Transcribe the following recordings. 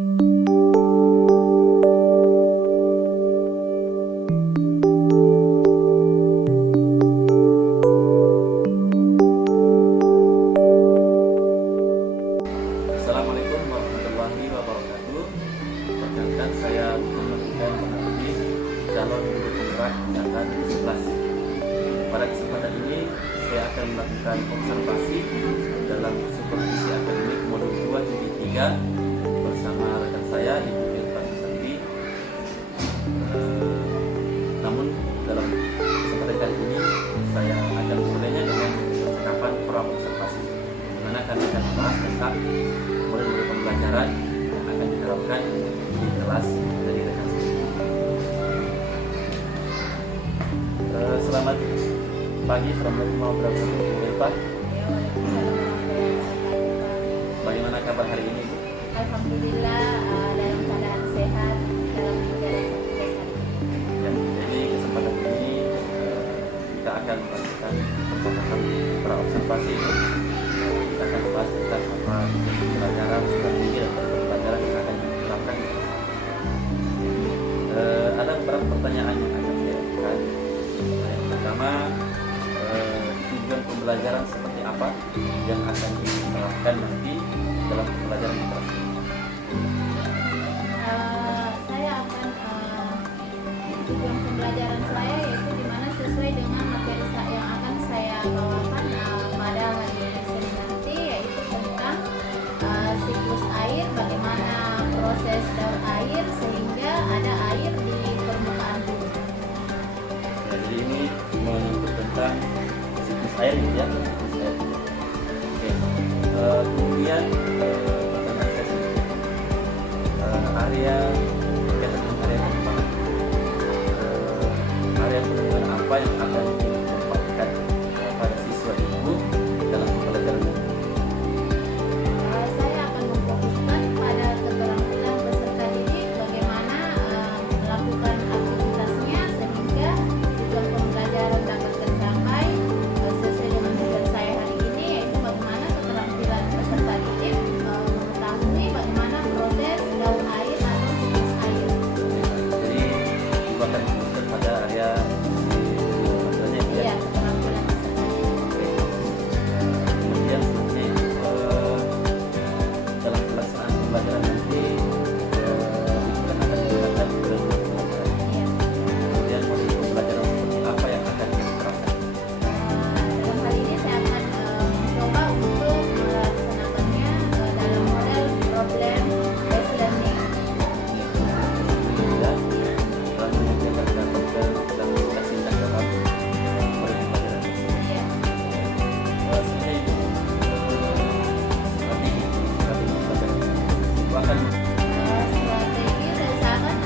Assalamualaikum warahmatullahi wabarakatuh. Perkenalkan, saya Muhammad Penghubung, calon guru penggerak angkatan 11. Pada kesempatan ini saya akan melakukan observasi dalam supervisi akademik modul 2.3 bersama rekan saya Ibu Irfan Santi. Namun dalam kesempatan kali ini saya akan memulainya dengan percakapan pra observasi, di mana kami akan membahas tentang model pembelajaran yang akan diterapkan di kelas dari rekan saya. Selamat pagi, assalamualaikum warahmatullahi wabarakatuh. Pak, bagaimana kabar hari ini, Bu? Alhamdulillah, dalam keadaan sehat dalam menjalankan tugas hari ini. Ya, jadi kesempatan ini kita akan melakukan percakapan pra observasi. Kita akan membahas tentang apa pembelajaran, strategi dan pembelajaran yang akan diterapkan. Ada beberapa pertanyaan yang akan saya lakukan. Yang pertama, tujuan pembelajaran seperti apa yang akan diterapkan nanti dalam pembelajaran literasi? Saya akan tujuan pembelajaran saya yaitu dimana sesuai dengan materi yang akan saya bawakan pada hari Senin nanti, yaitu tentang siklus air, bagaimana proses daur air sehingga ada air di permukaan bumi. Ya, jadi ini menyebut tentang siklus air gitu ya. Siklus air. Oke. Kemudian pertanyaan saya selanjutnya, area berkaitan dengan area pengembangan. Area pengembangan apa yang akan dimanfaatkan pada siswa ibu dalam pembelajaran ini? Saya akan memfokuskan pada keterampilan peserta didik, bagaimana melakukan aktivitasnya sehingga tujuan pembelajaran dapat tercapai sesuai dengan tujuan saya hari ini, yaitu bagaimana keterampilan peserta didik mengetahui bagaimana proses daur air atau siklus air. Jadi ibu akan fokuskan pada area keterampilannya ya. Iya, keterampilan peserta didik. Kemudian selanjutnya dalam pelaksanaan pembelajaran nanti ibu kan akan menggunakan model pembelajaran. Iya. Kemudian model pembelajaran seperti apa yang akan diterapkan? Dalam hal ini saya akan mencoba untuk melaksanakannya dalam model problem based learning. Ya, selanjutnya kita akan mendapatkan dan tindak dalam model pembelajaran tersebut. Iya. Sebenarnya ibu strategi pembelajaran ibu akan Strategi saya akan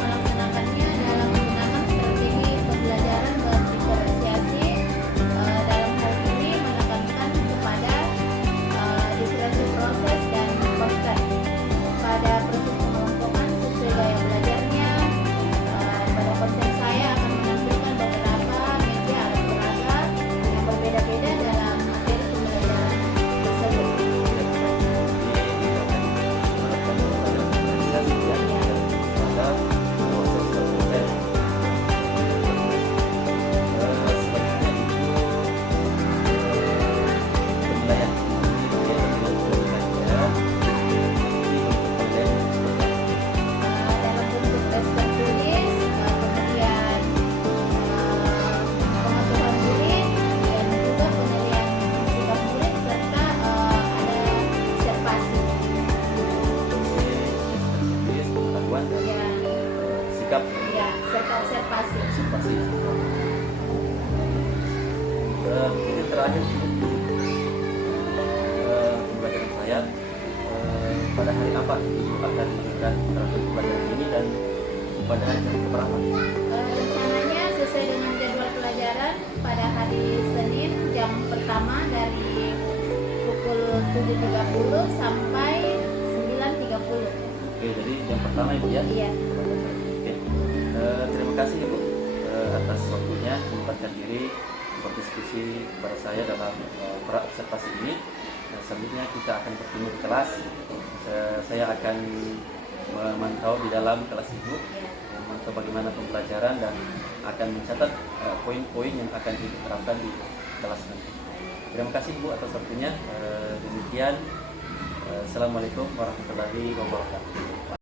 melaksanakannya dalam menggunakan strategi pembelajaran berdiferensiasi. Dalam hal ini menekankan kepada diferensi proses dan konsep pada proses pengelompokan sesuai gaya belajarnya. Pada konsep saya akan menampilkan beberapa media alat peraga yang berbeda-beda dalam materi pembelajaran tersebut. Dalam bentuk tes tertulis, kemudian pengetahuan murid, dan juga penilaian sikap murid, serta ada observasi. Ya, sikap ya, serta observasi. observasi. Kemudian terakhir pembelajaran saya pada hari apa ibu akan melakukan pembelajaran ini dan pada hari yang keberapa? Rencananya sesuai dengan jadwal pelajaran pada hari Senin jam pertama dari pukul 7.30 sampai 9.30. Oke, jadi yang pertama ibu ya. Iya. Oke. Terima kasih ibu atas waktunya menyempatkan diri berdiskusi kepada saya dalam pra observasi ini. Selanjutnya selanjutnya kita akan bertemu di kelas. Saya akan memantau di dalam kelas ibu, memantau bagaimana pembelajaran dan akan mencatat poin-poin yang akan diterapkan di kelas nanti. Terima kasih Bu atas waktunya. Demikian. Assalamualaikum warahmatullahi wabarakatuh.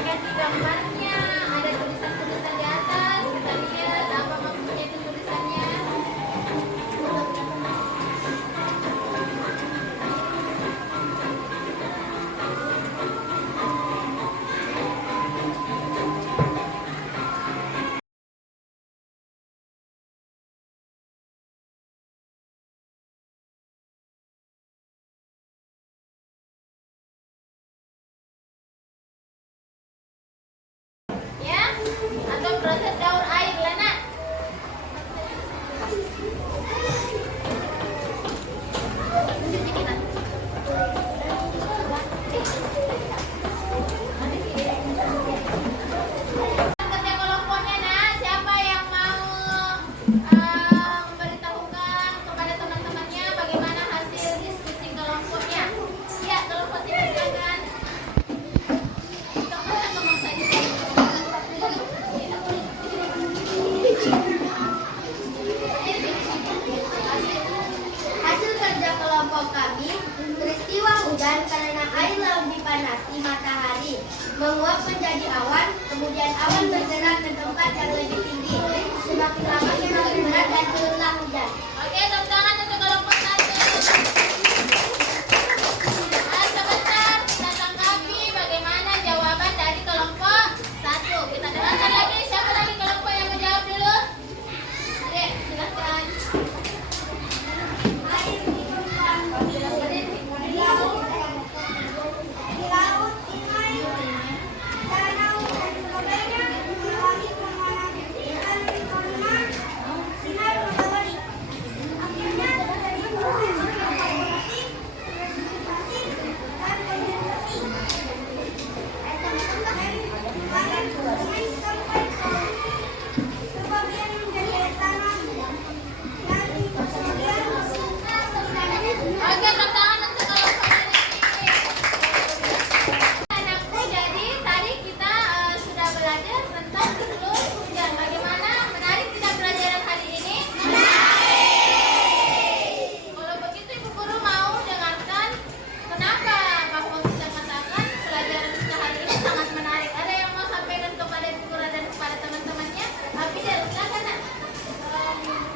Ganti gambarnya, ada tulisan-tulisan di atas. Kita lihat apa maksudnya itu tulisannya. Ya, atau proses daur air, Lena. Kerja kelompoknya, nak. Siapa yang mau memberitahukan kepada teman-temannya bagaimana hasil diskusi kelompoknya? Ya, kelompok sini silakan. Ngomong saja. Hasil kerja kelompok kami, peristiwa hujan karena air laut dipanasi matahari, menguap menjadi awan, kemudian awan bergerak ke tempat yang lebih tinggi. Semakin lama semakin berat dan turunlah hujan. Oke, tepuk tangan untuk kelompok 1. Sebentar, kita tanggapi bagaimana jawaban dari kelompok 1. Kita dengarkan lagi, siapa lagi kelompok yang menjawab dulu? Adik, silakan. Air ditumpah di laut, sungai, danau, dan sebagainya, melewati pemandangan di rumah, sinar matahari. Akhirnya terjadi proses evaporasi, presipitasasi, dan kondensasi. Air sungai sampai ke laut, sebagian menjadi tanah, dan kemudian Oke, tepuk tangan untuk kelompok ini. Anakku, jadi tadi kita sudah belajar tentang sebelum hujan. Bagaimana? Menarik tidak pelajaran hari ini? Kalau begitu Ibu Guru mau dengarkan kenapa Pak Fauzan katakan pelajaran kita hari ini sangat menarik. Ada yang mau sampaikan kepada Ibu Guru dan kepada teman-temannya? Abidel, silakan, Nak.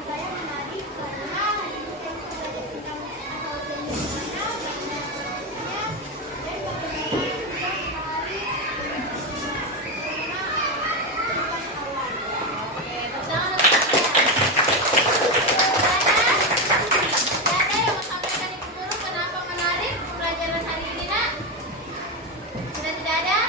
saya menarik karena hari ini saya sudah tentang asal usulnya, bagaimana prosesnya, dan bagaimana juga hari awan. Oke, tepuk tangan untuk Ada yang mau sampaikan Ibu Guru kenapa menarik pelajaran hari ini, Nak? Sudah tidak ada?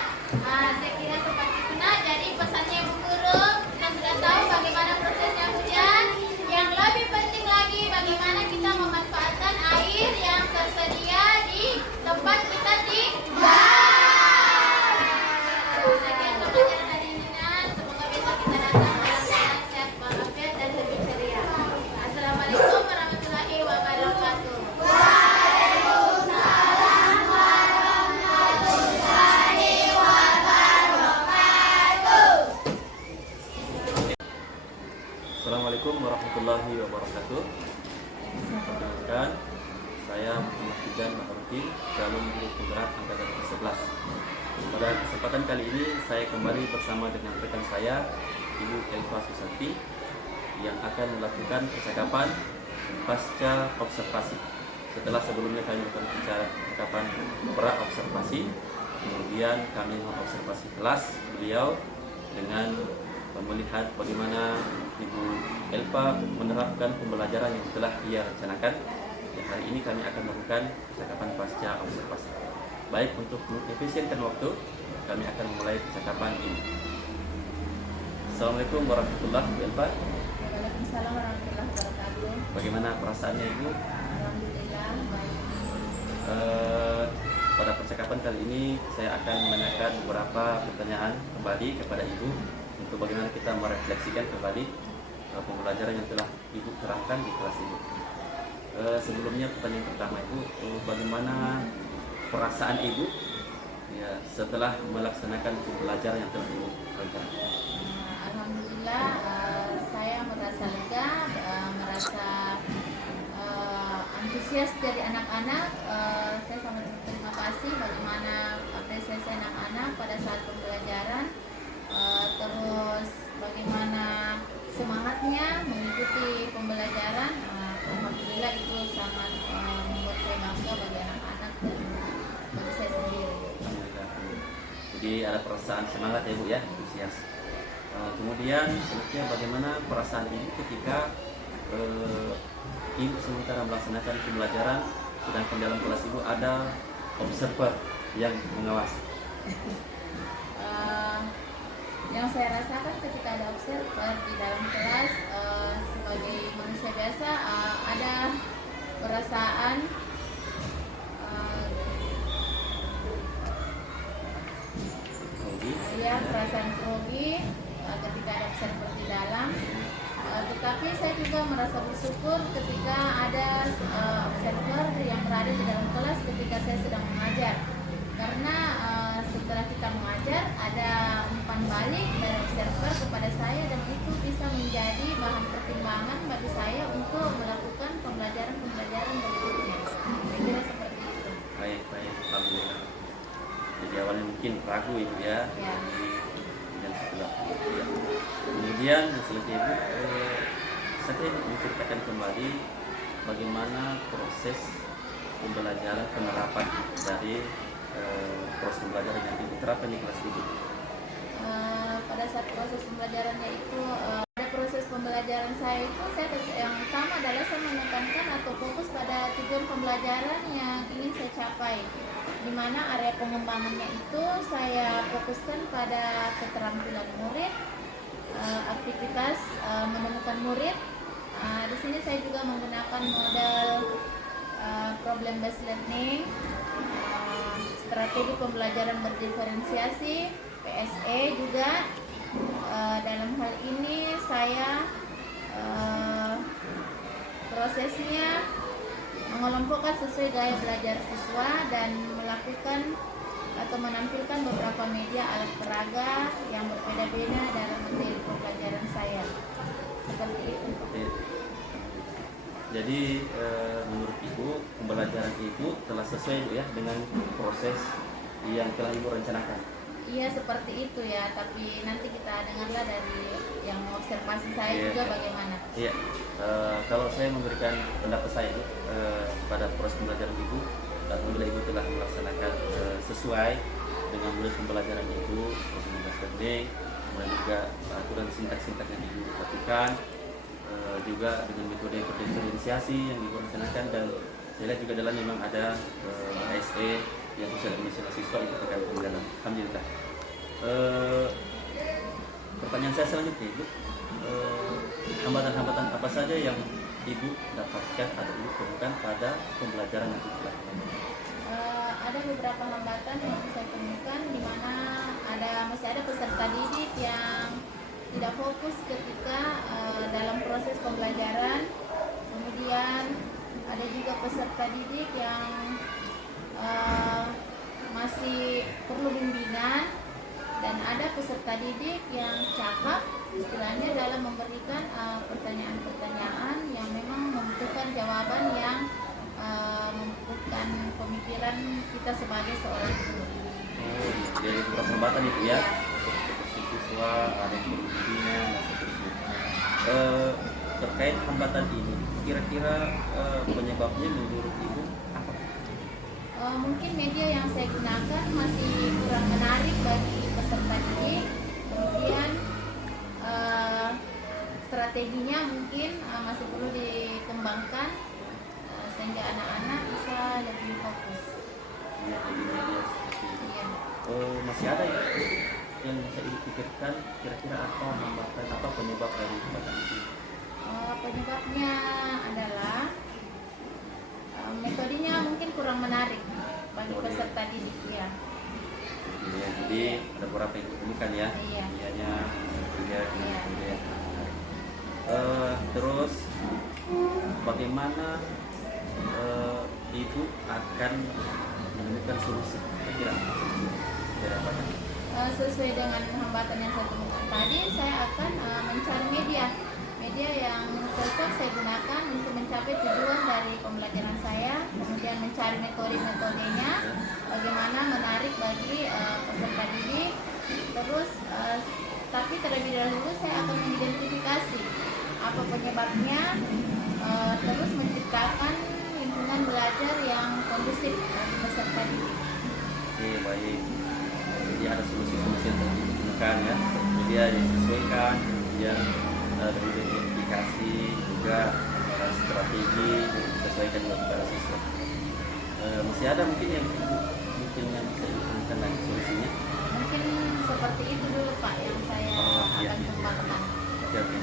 Saya kira seperti itu, Nak. Jadi pesannya Ibu Guru, kita sudah tahu bagaimana prosesnya hujan. Yang lebih penting lagi, bagaimana kita memanfaatkan air yang tersedia di tempat kita tinggal. Sekian pelajaran hari ini, Nak. Semoga besok kita datang dalam keadaan sehat walafiat dan lebih ceria. Assalamualaikum warahmatullahi wabarakatuh. Assalamualaikum warahmatullahi wabarakatuh. Perkenalkan, saya Muhammad Fidan Mahrudin, calon guru penggerak angkatan ke-11. Pada kesempatan kali ini saya kembali bersama dengan rekan saya, Ibu Elva Susanti, yang akan melakukan percakapan pasca observasi. Setelah sebelumnya kami melakukan percakapan pra observasi, kemudian kami mengobservasi kelas beliau dengan melihat bagaimana Ibu Elva menerapkan pembelajaran yang telah ia rencanakan. Dan hari ini kami akan melakukan percakapan pasca observasi. Baik, untuk mengefisienkan waktu, kami akan memulai percakapan ini. Assalamualaikum warahmatullahi wabarakatuh. Waalaikumsalam warahmatullahi wabarakatuh. Bagaimana perasaannya Ibu? Alhamdulillah baik. pada percakapan kali ini saya akan menanyakan beberapa pertanyaan kembali kepada Ibu untuk bagaimana kita merefleksikan kembali pembelajaran yang telah Ibu terangkan di kelas ini. Sebelumnya pertanyaan pertama Ibu, bagaimana perasaan Ibu ya setelah melaksanakan pembelajaran yang telah Ibu rencanakan? Alhamdulillah, saya merasa lega, merasa antusias dari anak-anak. Saya sangat berterima kasih bagaimana apresiasi anak-anak pada saat pembelajaran, terus bagaimana semangatnya mengikuti pembelajaran. Alhamdulillah itu sangat membuat saya bangga bagi anak-anak dan bagi saya sendiri. Jadi ada perasaan semangat ya Bu ya, antusias. Kemudian selanjutnya bagaimana perasaan Ibu ketika Ibu sementara melaksanakan pembelajaran, sedangkan dalam kelas Ibu ada observer yang mengawasi? Yang saya rasakan ketika ada observer di dalam kelas, sebagai manusia biasa, ada perasaan perasaan grogi ketika ada observer di dalam. Tetapi saya juga merasa bersyukur ketika ada observer yang berada di dalam kelas ketika saya sedang mengajar, karena setelah kita mengajar ada umpan balik dari observer kepada saya dan itu bisa menjadi bahan pertimbangan bagi saya untuk melakukan pembelajaran berikutnya. Saya kira seperti itu. Baik, alhamdulillah. Jadi awalnya mungkin ragu Ibu ya. Dan setelah ya. Kemudian selanjutnya Ibu, saya menceritakan kembali bagaimana proses pembelajaran penerapan dari proses pembelajaran yang Ibu terapkan di kelas Ibu. Pada saat proses pembelajarannya itu, pada proses pembelajaran saya itu, yang utama adalah saya menekankan atau fokus pada tujuan pembelajaran yang ingin saya capai, di mana area pengembangannya itu saya fokuskan pada keterampilan murid, aktivitas menemukan murid. Di sini saya juga menggunakan model problem based learning, strategi pembelajaran berdiferensiasi, PSE juga. Dalam hal ini saya prosesnya mengelompokkan sesuai gaya belajar siswa dan melakukan atau menampilkan beberapa media alat peraga yang berbeda-beda dalam materi pembelajaran saya. Seperti itu. Jadi menurut Ibu, pembelajaran Ibu telah sesuai Bu ya dengan proses yang telah Ibu rencanakan? Iya, seperti itu ya, tapi nanti kita dengarlah dari yang observasi saya juga bagaimana. Iya, kalau saya memberikan pendapat saya pada proses pembelajaran Ibu, alhamdulillah Ibu telah melaksanakan sesuai dengan model pembelajaran Ibu, proses learning, kemudian juga aturan sintak-sintak yang Ibu lakukan, juga dengan metode diferensiasi yang Ibu rencanakan, dan saya lihat juga dalam memang ada ASE yang bisa dimensi siswa itu terkait pembelajaran. Alhamdulillah. Pertanyaan saya selanjutnya Ibu, hambatan-hambatan apa saja yang Ibu dapatkan atau Ibu temukan pada pembelajaran yang Ibu lakukan? Ada beberapa hambatan yang saya temukan, di mana masih ada peserta didik yang tidak fokus ketika dalam proses pembelajaran. Kemudian ada juga peserta didik yang masih perlu bimbingan, dan ada peserta didik yang cakap istilahnya dalam memberikan pertanyaan-pertanyaan yang memang membutuhkan jawaban yang membutuhkan pemikiran kita sebagai seorang guru. Jadi beberapa hambatan itu ya, seperti siswa, ada yang perlu bimbingan, dan seterusnya. Terkait hambatan ini, kira-kira penyebabnya menurut Ibu apa? Mungkin media yang saya gunakan masih kurang menarik bagi peserta didik. Kemudian strateginya mungkin masih perlu dikembangkan sehingga anak-anak bisa lebih fokus. Ya, di media seperti itu. Iya. Masih ada ya yang bisa dipikirkan kira-kira apa hambatan, apa penyebab dari hambatan itu? Penyebabnya adalah metodenya mungkin kurang menarik. bagi metode. peserta didik ya. Ya, jadi ada beberapa yang ditemukan ya. Iya. Medianya, Iya. ya. Terus bagaimana ibu akan menemukan solusi? Kira-kira solusi dari apa? Sesuai dengan hambatan yang saya temukan tadi, saya akan mencari media yang cocok saya gunakan untuk mencapai tujuan dari pembelajaran saya, kemudian mencari metode-metodenya, bagaimana menarik bagi peserta didik, terus tapi terlebih dahulu saya akan mengidentifikasi apa penyebabnya, terus menciptakan lingkungan belajar yang kondusif bagi peserta didik. Oke, baik. Jadi ada solusi-solusi yang ditemukan ya, media yang disesuaikan, kemudian dari identifikasi juga strategi yang disesuaikan dengan para siswa. Masih ada mungkin yang bisa ditemukan lagi solusinya? Mungkin seperti itu dulu Pak yang saya Iya. akan kembangkan. Oke, oke.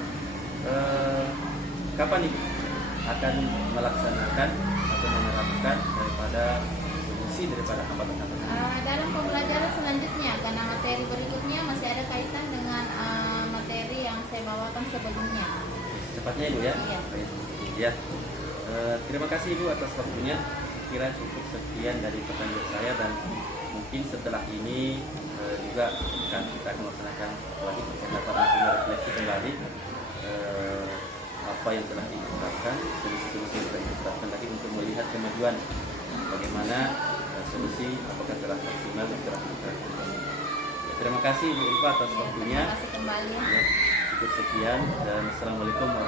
Kapan ibu akan melaksanakan atau menerapkan daripada solusi daripada hambatan-hambatan? Dalam pembelajaran selanjutnya, karena materi berikutnya masih ada kaitan dengan materi yang saya bawakan sebelumnya. Cepatnya ibu ya. Iya. Baik. Ya. Terima kasih ibu atas waktunya. Kira cukup sekian dari pertanyaan saya, dan mungkin setelah ini juga kita akan melaksanakan lagi rapat refleksi kembali apa yang telah diterapkan, solusi-solusi yang telah diterapkan lagi untuk melihat kemajuan bagaimana solusi apakah telah maksimal dan telah diterapkan. Terima kasih Ibu Ulfa atas waktunya. Terima kasih kembali. Ya, cukup sekian dan assalamualaikum warahmatullahi